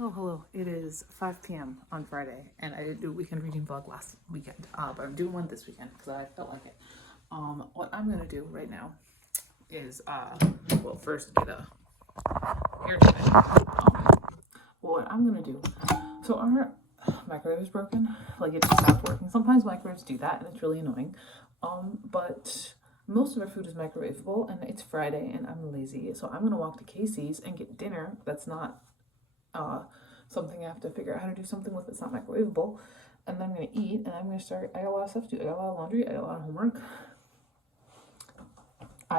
Hello. It is 5 p.m. on Friday, and I didn't do a weekend reading vlog last weekend, but I'm doing one this weekend because I felt like it. What I'm gonna do right now is, well, first get a hair tie. What I'm gonna do, so our microwave is broken, like it just stopped working. Sometimes microwaves do that, and it's really annoying. But most of our food is microwavable, and it's Friday, and I'm lazy, so I'm gonna walk to Casey's and get dinner that's not something I have to figure out how to do something with that's not microwavable. And then I'm gonna eat, and I'm gonna start. I got a lot of stuff to do. I got a lot of laundry. I got a lot of homework. I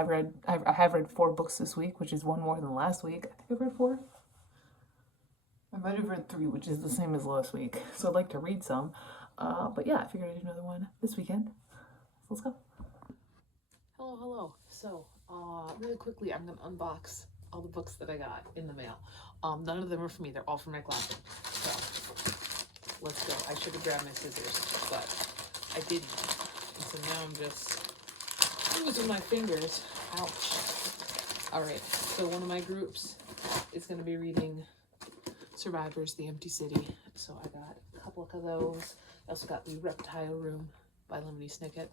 have read 4 books this week, which is one more than last week. I think I've read 4. I might have read 3, which is the same as last week. So I'd like to read some. But yeah, I figured I'd do another one this weekend. So let's go. Hello. So, really quickly, I'm gonna unbox all the books that I got in the mail. None of them are for me. They're all for my classroom. So, let's go. I should have grabbed my scissors, but I didn't. And so now I'm just using my fingers. Ouch. All right. So one of my groups is going to be reading Survivors, The Empty City. So I got a couple of those. I also got The Reptile Room by Lemony Snicket.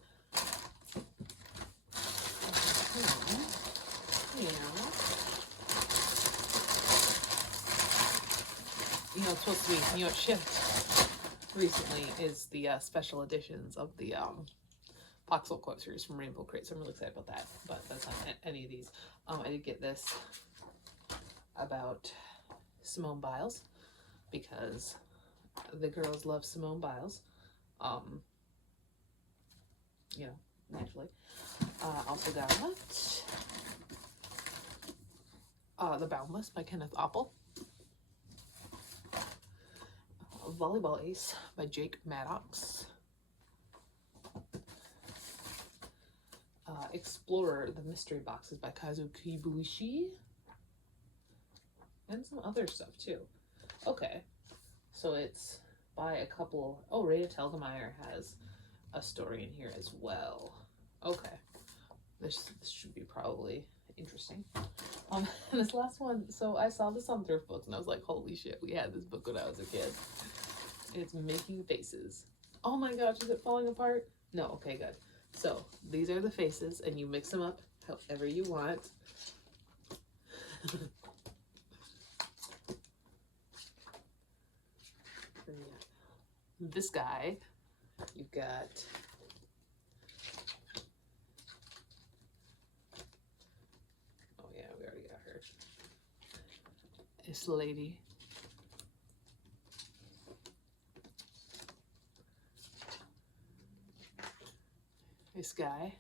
It's supposed to be, it shipped recently is the special editions of the Voxel quote series from Rainbow Crate, so I'm really excited about that, but that's not any of these. I did get this about Simone Biles, because the girls love Simone Biles, naturally. Also got The Boundless by Kenneth Apple. Volleyball Ace by Jake Maddox. Explorer, The Mystery Boxes by Kazu Kibuishi. And some other stuff too. Okay, so it's by a couple. Oh, Rita Telgemeier has a story in here as well. Okay, this should be probably interesting. This last one, so I saw this on Thrift Books and I was like, holy shit, we had this book when I was a kid. It's Making Faces. Oh my gosh, is it falling apart? No, okay, good. So these are the faces, and you mix them up however you want. This guy, you've got we already got her. This lady. This guy.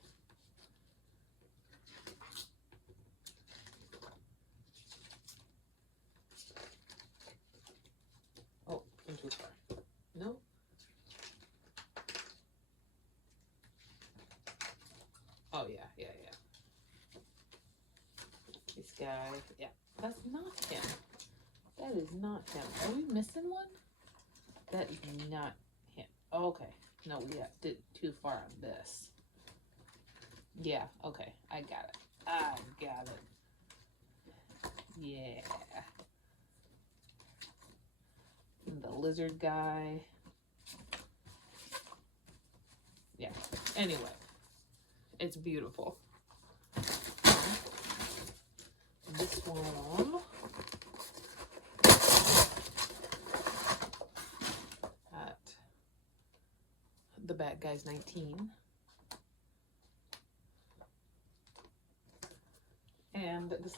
Oh, I'm too far. No. Oh, yeah. This guy. Yeah, that's not him. That is not him. Are we missing one? That is not him. Okay. No, we did too far on this. Yeah, okay. I got it. Yeah. And the lizard guy. Yeah. Anyway. It's beautiful. This one. The Bad Guy's 19. And this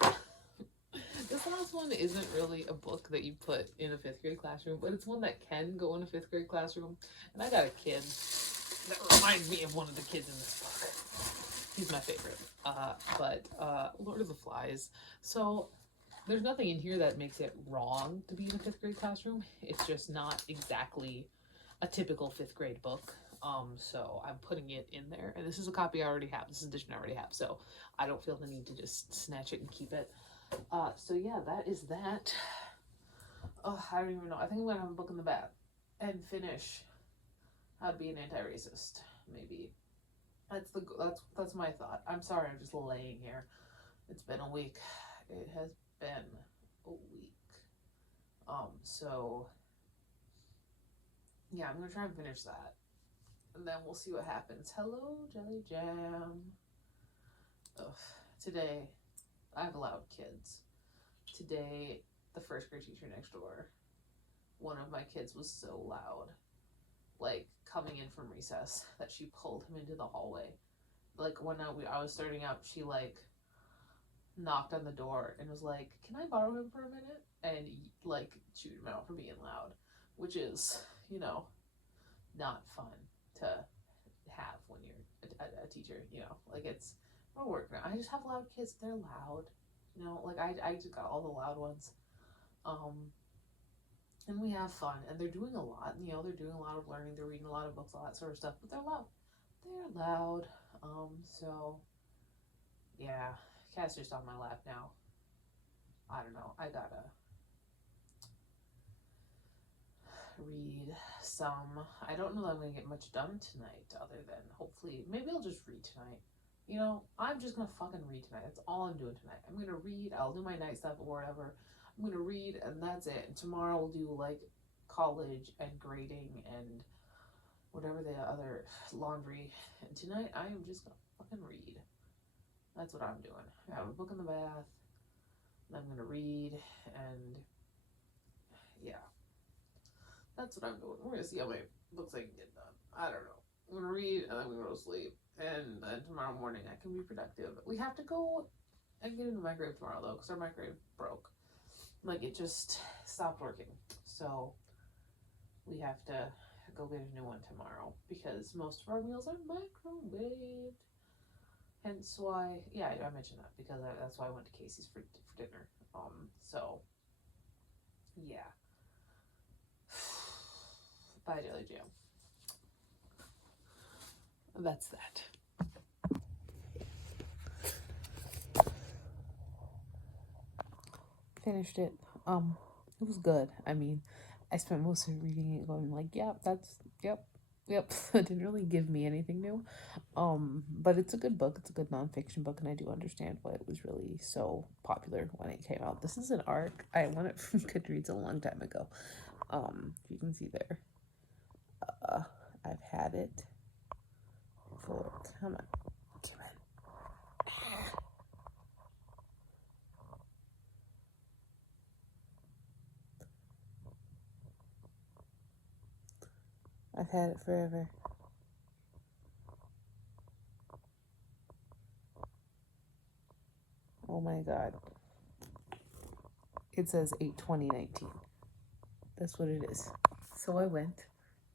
last one isn't really a book that you put in a 5th grade classroom, but it's one that can go in a 5th grade classroom. And I got a kid that reminds me of one of the kids in this book. He's my favorite. But Lord of the Flies. So there's nothing in here that makes it wrong to be in a 5th grade classroom. It's just not exactly a typical 5th grade book. So I'm putting it in there, and this is a copy I already have. This is edition I already have, so I don't feel the need to just snatch it and keep it. So yeah, that is that. Oh, I don't even know. I think I'm gonna have a book in the bath and finish How to Be an Anti-Racist, maybe. That's my thought. I'm sorry, I'm just laying here. It's been a week. It has been a week. So yeah, I'm gonna try and finish that, and then we'll see what happens. Hello, Jelly Jam. Ugh. Today, I have loud kids. Today, the first grade teacher next door, one of my kids was so loud, like coming in from recess, that she pulled him into the hallway. Like one night I was starting up, she like knocked on the door and was like, "Can I borrow him for a minute?" And like chewed him out for being loud, which is, you know, not fun to have when you're a teacher. You know, like it's we're working. I just have loud kids. They're loud. You know, like I just got all the loud ones. And we have fun, and they're doing a lot. You know, they're doing a lot of learning. They're reading a lot of books, all that sort of stuff. But they're loud. They're loud. So yeah, cat's just on my lap now. I don't know. I gotta read some. I don't know that I'm gonna get much done tonight, other than hopefully maybe I'll just read tonight. You know, I'm just gonna fucking read tonight. That's all I'm doing tonight. I'm gonna read. I'll do my night stuff or whatever. I'm gonna read, and that's it. And tomorrow we'll do like college and grading and whatever the other laundry. And tonight I am just gonna fucking read. That's what I'm doing. I have a book in the bath, and I'm gonna read, and yeah, that's what I'm doing. We're gonna see how many books I can get done. I don't know. I'm gonna read, and I'm gonna go to sleep, and then tomorrow morning I can be productive. We have to go and get a new microwave tomorrow though, because our microwave broke. Like it just stopped working. So we have to go get a new one tomorrow because most of our meals are microwaved. Hence why, yeah, I mentioned that because that's why I went to Casey's for dinner. So yeah. Bye, Jelly Jam. That's that. Finished it. It was good. I mean, I spent most of it reading it going like, yep. It didn't really give me anything new. But it's a good book. It's a good nonfiction book, and I do understand why it was really so popular when it came out. This is an ARC. I won it from Goodreads a long time ago. You can see there. I've had it for, come on. I've had it forever. Oh my god. It says 8/20/19. That's what it is. So I went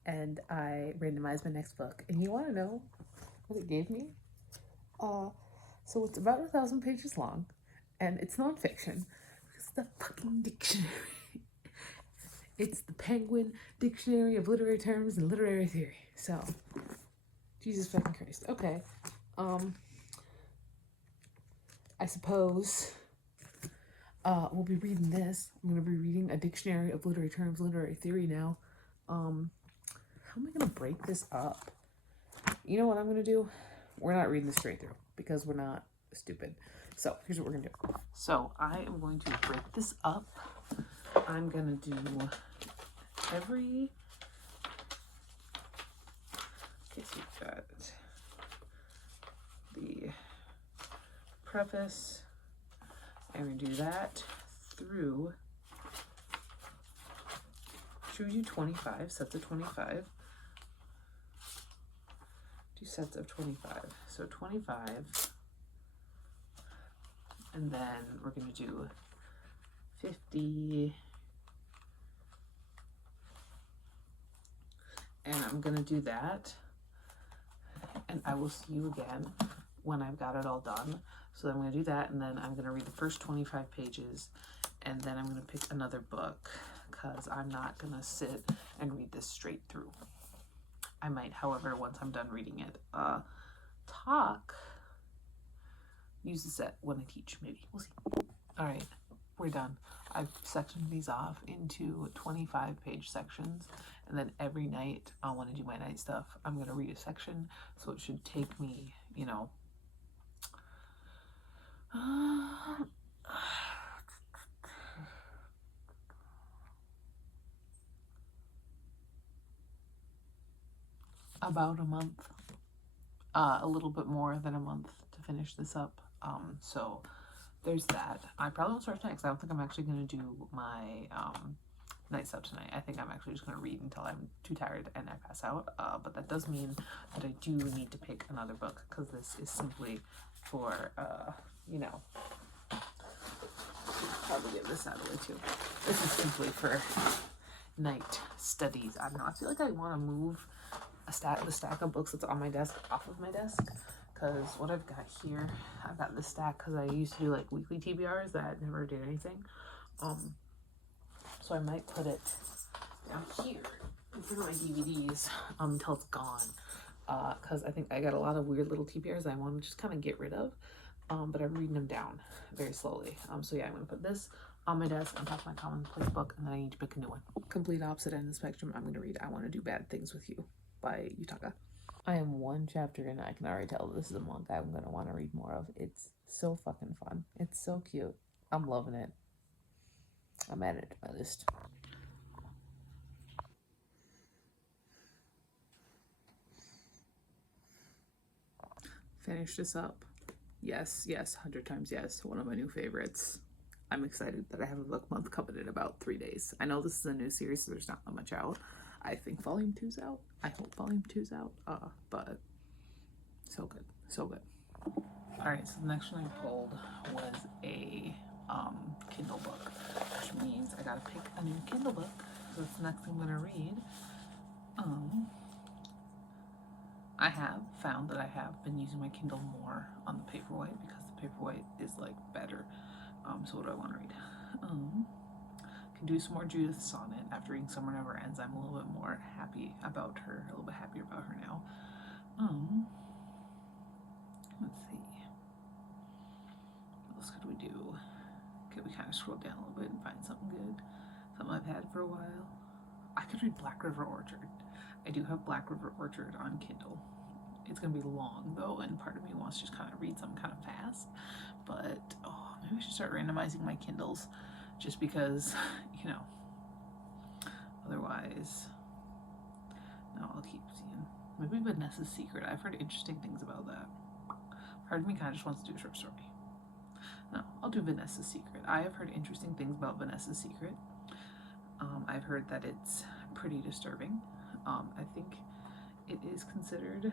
and I randomized my next book. And you want to know what it gave me? So it's about 1,000 pages long, and it's nonfiction. It's the fucking dictionary. It's the Penguin Dictionary of Literary Terms and Literary Theory. So, Jesus fucking Christ. Okay. I suppose we'll be reading this. I'm going to be reading a Dictionary of Literary Terms, Literary Theory now. How am I going to break this up? You know what I'm going to do? We're not reading this straight through because we're not stupid. So, here's what we're going to do. So, I am going to break this up. I'm going to do every... Okay, so we've got the preface. I'm going to do that through... Should we do 25? Sets of 25. Do sets of 25. So 25. And then we're going to do 50. And I'm going to do that. And I will see you again when I've got it all done. So I'm going to do that, and then I'm going to read the first 25 pages, and then I'm going to pick another book, because I'm not going to sit and read this straight through. I might, however, once I'm done reading it, use the set when I teach, maybe. We'll see. All right, we're done. I've sectioned these off into 25-page sections, and then every night when I do my night stuff, I'm going to read a section, so it should take me, you know, about a month, a little bit more than a month to finish this up. So there's that. I probably won't start tonight because I don't think I'm actually going to do my night sub tonight. I think I'm actually just going to read until I'm too tired and I pass out. But that does mean that I do need to pick another book because this is simply for, you know, probably get this out of the way too. This is simply for night studies. I don't know. I feel like I want to move the stack of books that's on my desk off of my desk, because what I've got here, I've got this stack because I used to do like weekly TBRs that never did anything. So I might put it down here in front of my DVDs until it's gone, because I think I got a lot of weird little TBRs I want to just kind of get rid of. But I'm reading them down very slowly. So yeah, I'm gonna put this on my desk on top of my commonplace book, and then I need to pick a new one. Complete opposite end of the spectrum. I'm gonna read I Want to Do Bad Things With You by Yutaka. I am one chapter in. I can already tell this is a manga I'm gonna want to read more of. It's so fucking fun. It's so cute. I'm loving it. I'm adding it to my list. Finish this up. Yes, 100 times yes. One of my new favorites. I'm excited that I have a book month coming in about 3 days. I know this is a new series, so there's not that much out. I think volume 2's out. I hope volume 2's out. But so good, so good. All right, so the next one I pulled was a Kindle book, which means I gotta pick a new Kindle book. So that's the next thing I'm gonna read. I have found that I have been using my Kindle more on the Paperwhite because the Paperwhite is like better. So what do I want to read? Can do some more Judith Sonnet. After reading Summer Never Ends, I'm a little bit more happy about her, a little bit happier about her now. Let's see. What else could we do? Could we kind of scroll down a little bit and find something good? Something I've had for a while. I could read Black River Orchard. I do have Black River Orchard on Kindle. It's gonna be long though, and part of me wants to just kind of read something kind of fast. But maybe I should start randomizing my Kindles, just because, you know. Otherwise, no, I'll keep seeing. Maybe Vanessa's Secret. I've heard interesting things about that. Part of me kind of just wants to do a short story. No, I'll do Vanessa's Secret. I have heard interesting things about Vanessa's Secret. I've heard that it's pretty disturbing. I think it is considered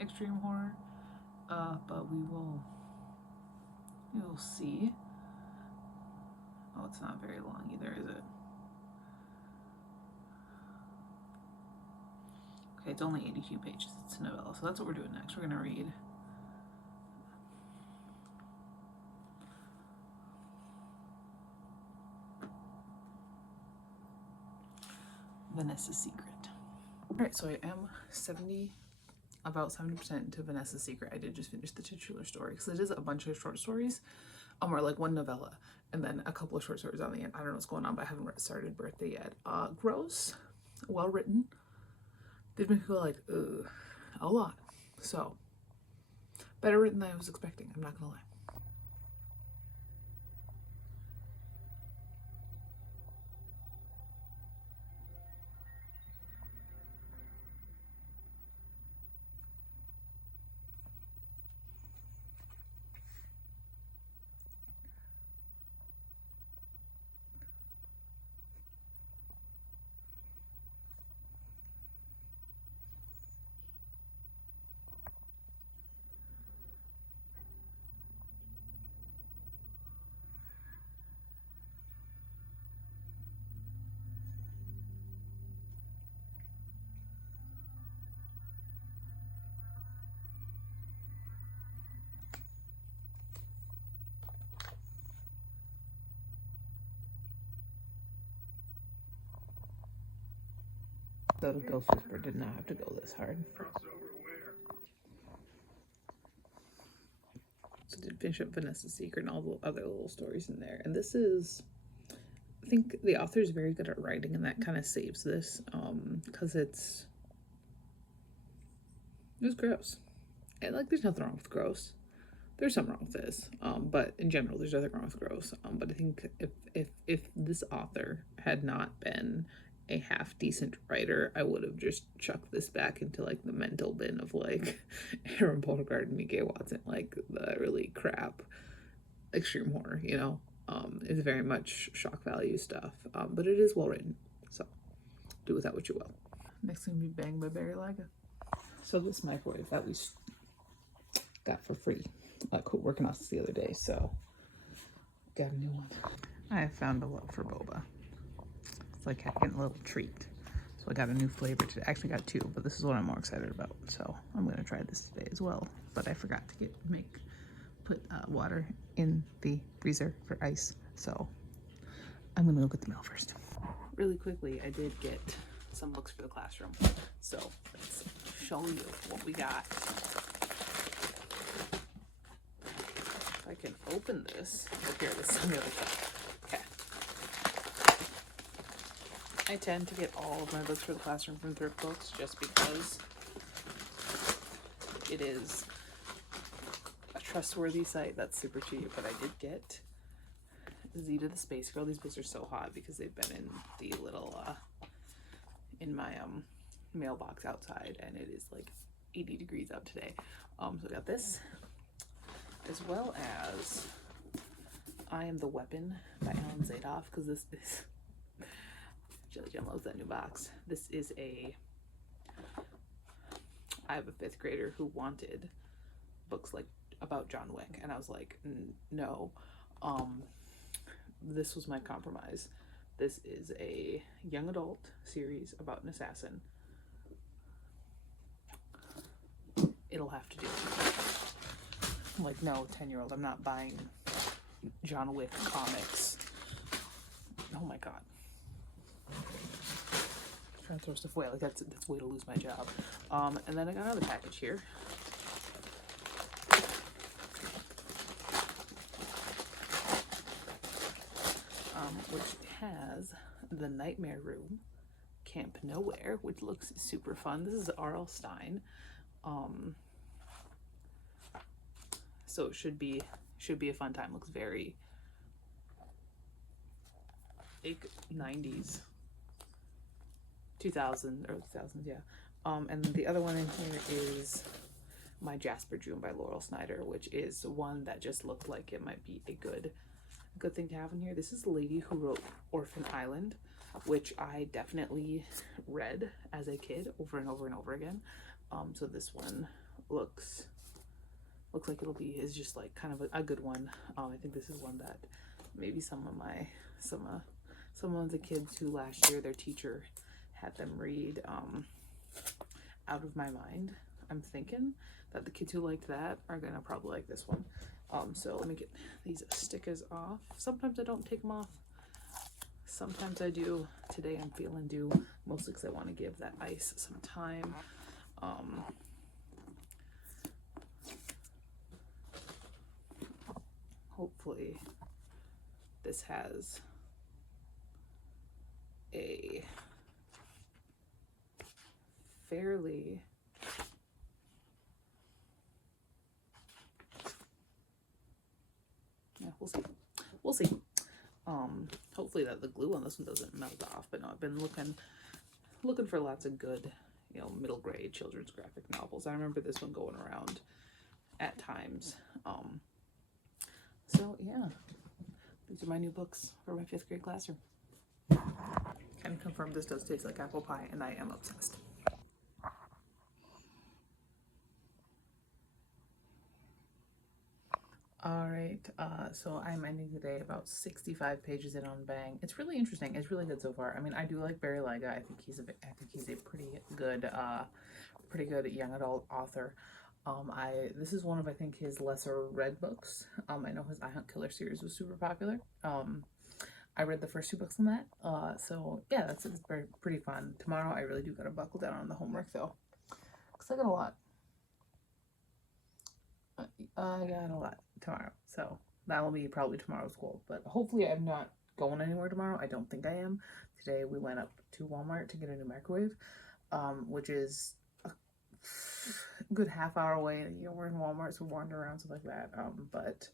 extreme horror, but we will see. Oh, it's not very long either, is it? Okay, it's only 82 pages. It's a novella, so that's what we're doing next. We're gonna read Vanessa's Secret. Alright, so I am about 70% to Vanessa's Secret. I did just finish the titular story because it is a bunch of short stories, or like one novella and then a couple of short stories on the end. I don't know what's going on, but I haven't started Birthday yet. Gross, well written. Did make me feel like a lot. So better written than I was expecting. I'm not gonna lie. So the Ghost Whisperer did not have to go this hard. So did finish up Vanessa's Secret and all the other little stories in there. And this is, I think the author is very good at writing, and that kind of saves this, because it's gross. And like, there's nothing wrong with gross. There's something wrong with this, but in general, there's nothing wrong with gross. But I think if this author had not been a half decent writer, I would have just chucked this back into like the mental bin of like Aaron Bogart and Mike Watson, like the really crap extreme horror, you know. It's very much shock value stuff, but it is well written, so do with that what you will. Next thing, be Banged by Barry Lyga. So this microwave that we got for free, quit working on this the other day, so got a new one. I have found a love for boba. It's like getting a little treat. So I got a new flavor today. I actually got two, but this is what I'm more excited about. So I'm gonna try this today as well. But I forgot to put water in the freezer for ice. So I'm gonna go get the mail first. Really quickly, I did get some books for the classroom. So let's show you what we got. If I can open this. Oh, here, this is on the other side. Okay. I tend to get all of my books for the classroom from thrift books just because it is a trustworthy site that's super cheap. But I did get Zeta the Space Girl. These books are so hot because they've been in the little in my mailbox outside, and it is like 80 degrees out today. So I got this, as well as I Am the Weapon by Alan Zadoff, because this is Jelly Jam loves that new box. This is I have a 5th grader who wanted books like about John Wick, and I was like, no. This was my compromise. This is a young adult series about an assassin. It'll have to do. I'm like, no, 10-year-old, I'm not buying John Wick comics. Oh my god. I'm trying to throw stuff away. Like that's a way to lose my job. And then I got another package here. Which has The Nightmare Room, Camp Nowhere, which looks super fun. This is R.L. Stine. So it should be a fun time. Looks very like 90s, 2000, early 2000s, yeah. And the other one in here is My Jasper June by Laurel Snyder, which is one that just looked like it might be a good thing to have in here. This is the lady who wrote Orphan Island, which I definitely read as a kid over and over and over again. So this one looks like is just like kind of a good one. I think this is one that maybe some of the kids who last year their teacher had them read. Out of My Mind. I'm thinking that the kids who liked that are gonna probably like this one. So let me get these stickers off. Sometimes I don't take them off. Sometimes I do. Today I'm feeling due, mostly because I want to give that ice some time. Hopefully this has a fairly we'll see. Hopefully that the glue on this one doesn't melt off, but no, I've been looking for lots of good, you know, middle grade children's graphic novels. I remember this one going around at times. So yeah, these are my new books for my 5th grade classroom. Can confirm this does taste like apple pie, and I am obsessed. Alright, so I'm ending the day about 65 pages in on Bang. It's really interesting. It's really good so far. I mean, I do like Barry Lyga. I think he's a pretty good young adult author. This is one of, I think, his lesser read books. I know his I Hunt Killer series was super popular. I read the first 2 books on that. So yeah, it's pretty fun. Tomorrow I really do gotta buckle down on the homework though, because I got a lot. I got a lot tomorrow, so that will be probably tomorrow's goal. But hopefully I'm not going anywhere tomorrow. I don't think I am. Today we went up to Walmart to get a new microwave, which is a good half-hour away. You know, we're in Walmart, so we wander around, stuff like that. But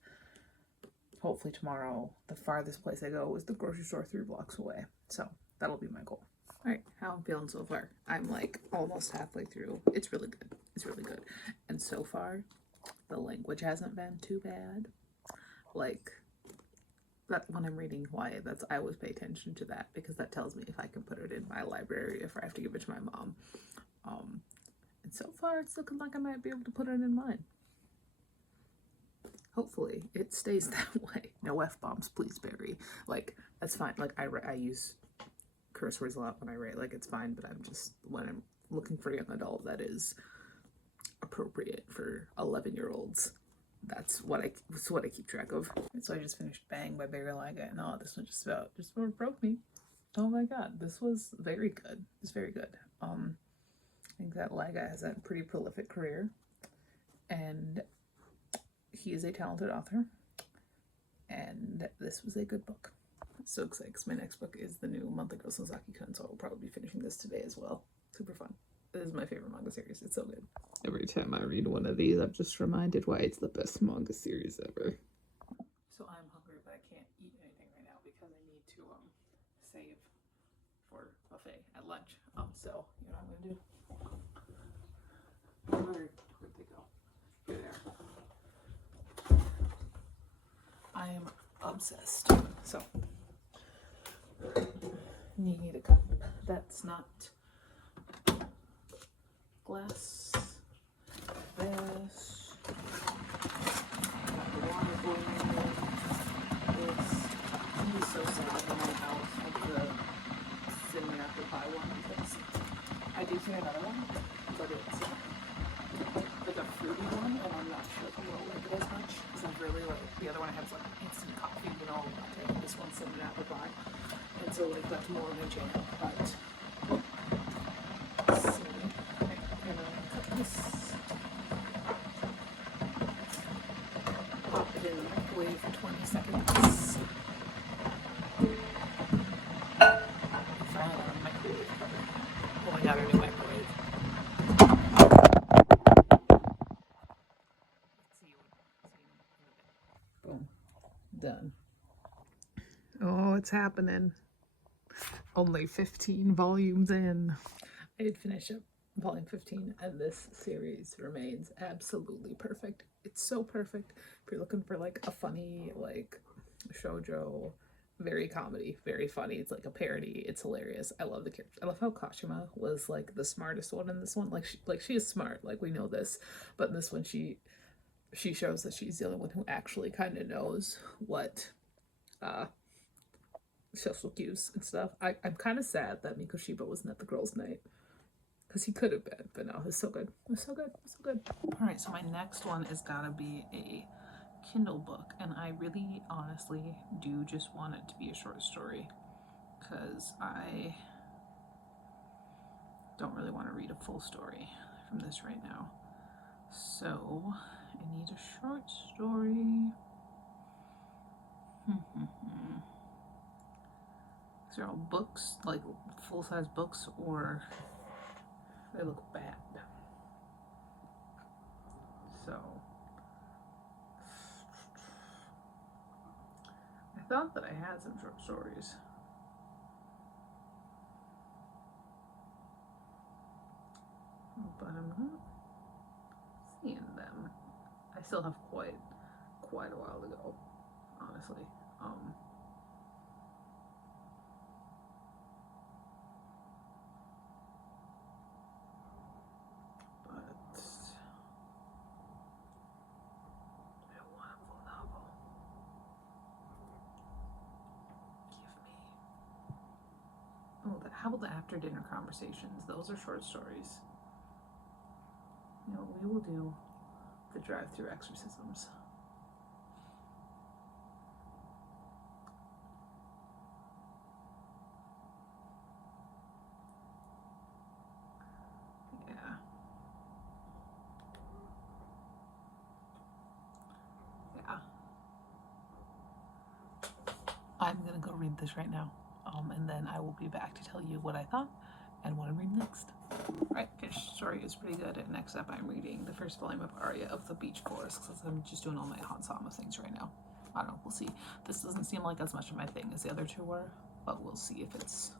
hopefully tomorrow, the farthest place I go is the grocery store 3 blocks away. So that'll be my goal. Alright, how I'm feeling so far. I'm like almost halfway through. It's really good. It's really good. And so far, the language hasn't been too bad. Like, that when I'm reading YA, I always pay attention to that because that tells me if I can put it in my library, if I have to give it to my mom. And so far, it's looking like I might be able to put it in mine. Hopefully, it stays that way. No F-bombs, please, Barry. Like, that's fine. Like, I use curse words a lot when I write. Like, it's fine, but I'm just, when I'm looking for a young adult that is appropriate for 11-year-olds, that's what I keep track of. And so I just finished Bang by Barry Laga, and oh, this one just about broke me. Oh my god, this was very good. It's very good. I think that Laga has a pretty prolific career, and he is a talented author, and this was a good book. So excited because my next book is the new Monthly Girl Sasaki-kun, so I'll probably be finishing this today as well. Super fun. This is my favorite manga series. It's so good. Every time I read one of these, I'm just reminded why it's the best manga series ever. So I'm hungry, but I can't eat anything right now because I need to save for buffet at lunch. So you know what I'm gonna do? Where'd they go? Here they are. I am obsessed. So you need a cup that's not glass. This. The water boiling. This. I'm just so sad when I'm out of the cinnamon apple pie one because I do see another one, but it's like a fruity one, and I'm not sure if I'm gonna like it as much because I'm really like the other one I have like instant coffee, you know. This one's cinnamon apple pie, and so like that's more of my jam. But let's see. I'm gonna cut this, pop it in the microwave for 20 seconds. Finally got a microwave cover. Oh my god, our new microwave. Boom. Done. Oh, it's happening. Only 15 volumes in. I did finish up volume 15, and this series remains absolutely perfect. It's so perfect. If you're looking for like a funny, like shoujo, very comedy, very funny. It's like a parody. It's hilarious. I love the character. I love how Kashima was like the smartest one in this one. Like she is smart. Like we know this, but in this one she shows that she's the only one who actually kind of knows what social cues and stuff. I'm kind of sad that Mikoshiba wasn't at the girls' night because he could have been, but no, it's so good. It's so good. It's so good. All right, so my next one is gotta be a Kindle book, and I really honestly do just want it to be a short story because I don't really want to read a full story from this right now. So I need a short story. These are all books, like full-size books, or they look bad. So I thought that I had some short stories. But I'm not seeing them. I still have quite a while to go, honestly. But I want a full novel. Give me. Oh, how about the after dinner conversations? Those are short stories. You know, we will do the drive-through exorcisms. Yeah. I'm gonna go read this right now, and then I will be back to tell you what I thought and what I'm reading next. Right, finished story is pretty good. And next up, I'm reading the first volume of Aria of the Beach Forest because I'm just doing all my Hansama things right now. I don't know, we'll see. This doesn't seem like as much of my thing as the other two were, but we'll see if it's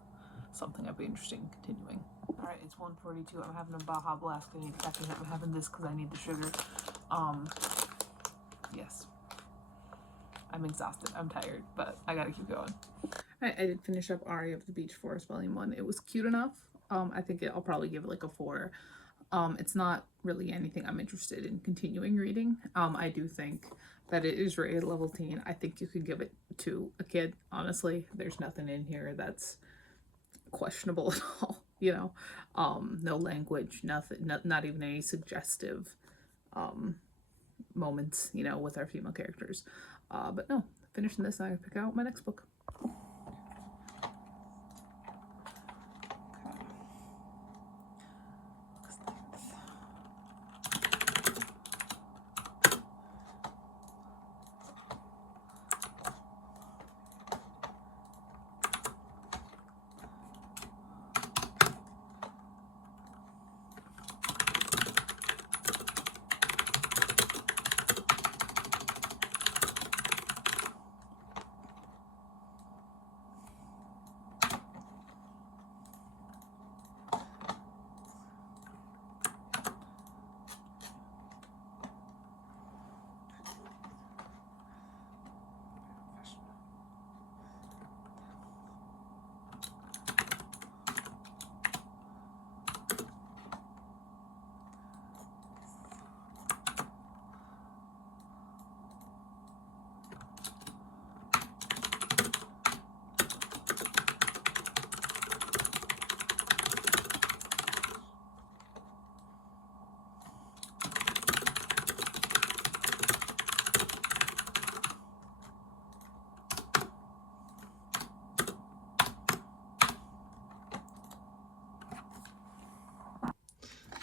something I'd be interested in continuing. Alright, it's 1:42. I'm having a Baja Blast. I need caffeine. I'm having this because I need the sugar. Yes. I'm exhausted. I'm tired, but I gotta keep going. I did finish up Aria of the Beach Forest Volume 1. It was cute enough. I think I'll probably give it like a 4. It's not really anything I'm interested in continuing reading. I do think that it is rated level teen. I think you could give it to a kid, honestly. There's nothing in here that's questionable at all, you know. No language, nothing, not even any suggestive moments, you know, with our female characters. But no, finishing this, I pick out my next book.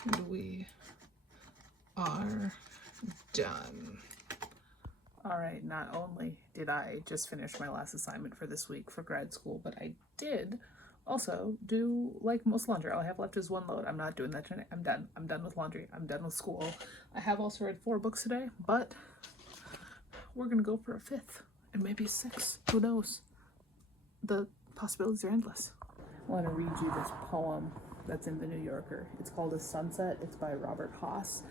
And we are done. All right, not only did I just finish my last assignment for this week for grad school, but I did also do like most laundry. All I have left is one load. I'm not doing that tonight. I'm done. I'm done with laundry. I'm done with school. I have also read 4 books today, but we're gonna go for a 5th and maybe a 6th. Who knows? The possibilities are endless. I want to read you this poem that's in the New Yorker. It's called A Sunset. It's by Robert Haas,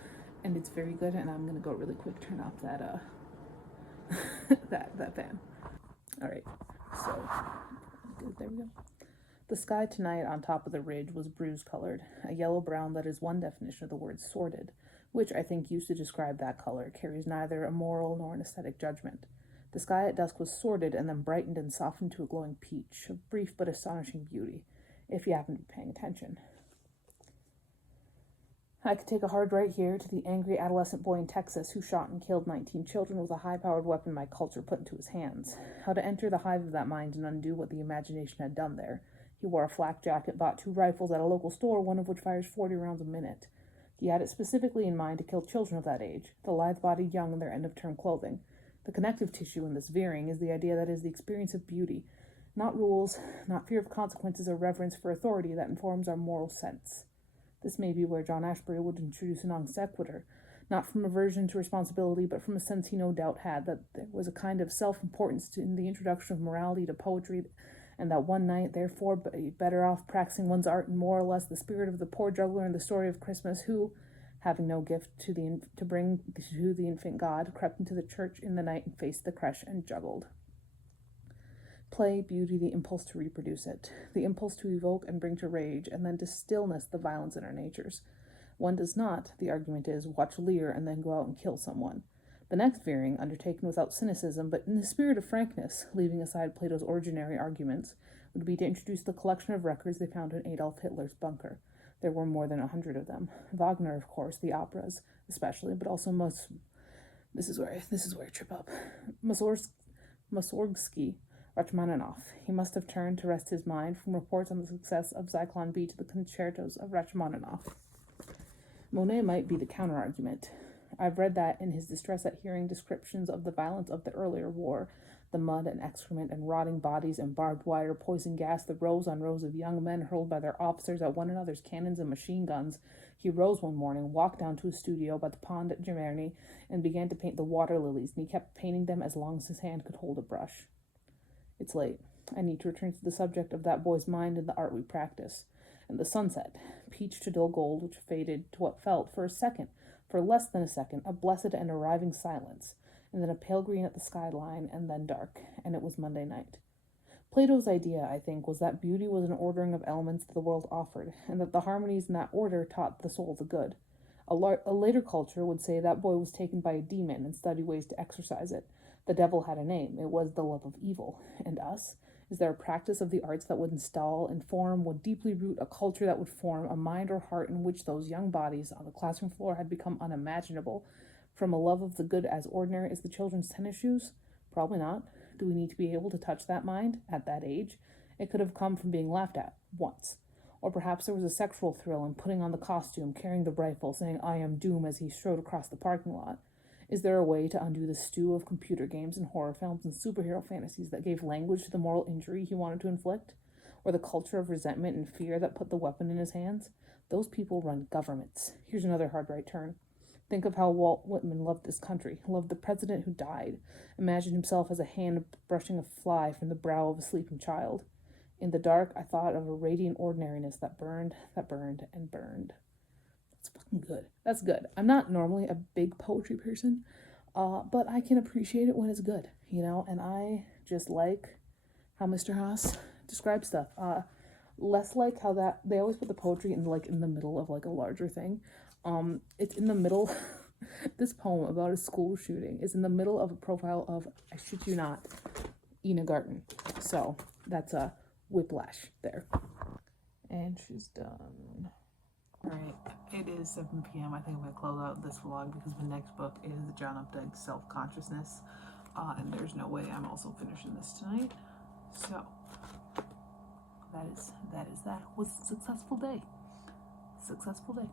and it's very good. And I'm gonna go really quick turn off that that fan. All right, so good, there we go. The sky tonight on top of the ridge was bruise-colored, a yellow-brown that is one definition of the word sordid, which I think used to describe that color, carries neither a moral nor an aesthetic judgment. The sky at dusk was sordid and then brightened and softened to a glowing peach, of brief but astonishing beauty, if you happen to be paying attention. I could take a hard right here to the angry adolescent boy in Texas who shot and killed 19 children with a high-powered weapon my culture put into his hands. How to enter the hive of that mind and undo what the imagination had done there. He wore a flak jacket, bought 2 rifles at a local store, one of which fires 40 rounds a minute. He had it specifically in mind to kill children of that age, the lithe-bodied young in their end-of-term clothing. The connective tissue in this veering is the idea that it is the experience of beauty, not rules, not fear of consequences or reverence for authority that informs our moral sense. This may be where John Ashbery would introduce a non sequitur, not from aversion to responsibility, but from a sense he no doubt had that there was a kind of self-importance in the introduction of morality to poetry, and that one night, therefore, better off practicing one's art in more or less the spirit of the poor juggler in the story of Christmas, who, having no gift to bring to the infant God, crept into the church in the night and faced the creche and juggled. Play, beauty, the impulse to reproduce it, the impulse to evoke and bring to rage, and then to stillness the violence in our natures. One does not, the argument is, watch Lear and then go out and kill someone. The next veering, undertaken without cynicism, but in the spirit of frankness, leaving aside Plato's originary arguments, would be to introduce the collection of records they found in Adolf Hitler's bunker. There were more than 100 of them. Wagner, of course, the operas, especially, but also this is where I trip up. Mussorgsky, Rachmaninoff. He must have turned to rest his mind from reports on the success of Zyklon B to the concertos of Rachmaninoff. Monet might be the counter-argument. I've read that in his distress at hearing descriptions of the violence of the earlier war, the mud and excrement and rotting bodies and barbed wire, poison gas, the rows on rows of young men hurled by their officers at one another's cannons and machine guns. He rose one morning, walked down to his studio by the pond at Giverny, and began to paint the water lilies, and he kept painting them as long as his hand could hold a brush. It's late. I need to return to the subject of that boy's mind and the art we practice. And the sunset, peach to dull gold, which faded to what felt, for a second, for less than a second, a blessed and arriving silence, and then a pale green at the skyline, and then dark, and it was Monday night. Plato's idea, I think, was that beauty was an ordering of elements that the world offered, and that the harmonies in that order taught the soul the good. A later culture would say that boy was taken by a demon and studied ways to exorcise it. The devil had a name. It was the love of evil. And us? Is there a practice of the arts that would install, inform, would deeply root a culture that would form a mind or heart in which those young bodies on the classroom floor had become unimaginable? From a love of the good as ordinary as the children's tennis shoes? Probably not. Do we need to be able to touch that mind at that age? It could have come from being laughed at once. Or perhaps there was a sexual thrill in putting on the costume, carrying the rifle, saying, "I am Doom," as he strode across the parking lot. Is there a way to undo the stew of computer games and horror films and superhero fantasies that gave language to the moral injury he wanted to inflict? Or the culture of resentment and fear that put the weapon in his hands? Those people run governments. Here's another hard right turn. Think of how Walt Whitman loved this country, loved the president who died, imagined himself as a hand brushing a fly from the brow of a sleeping child. In the dark, I thought of a radiant ordinariness that burned, and burned. That's fucking good. That's good. I'm not normally a big poetry person, but I can appreciate it when it's good, and I just like how Mr. Haas describes stuff. Less like how that they always put the poetry in the middle of a larger thing. It's in the middle. This poem about a school shooting is in the middle of a profile of, I shit you not, Ina Garten. So that's a whiplash there. And she's done. Alright, it is 7 p.m. I think I'm going to close out this vlog because the next book is John Updike's Self-Consciousness. And there's no way I'm also finishing this tonight. So, that is that. Was a successful day. Successful day.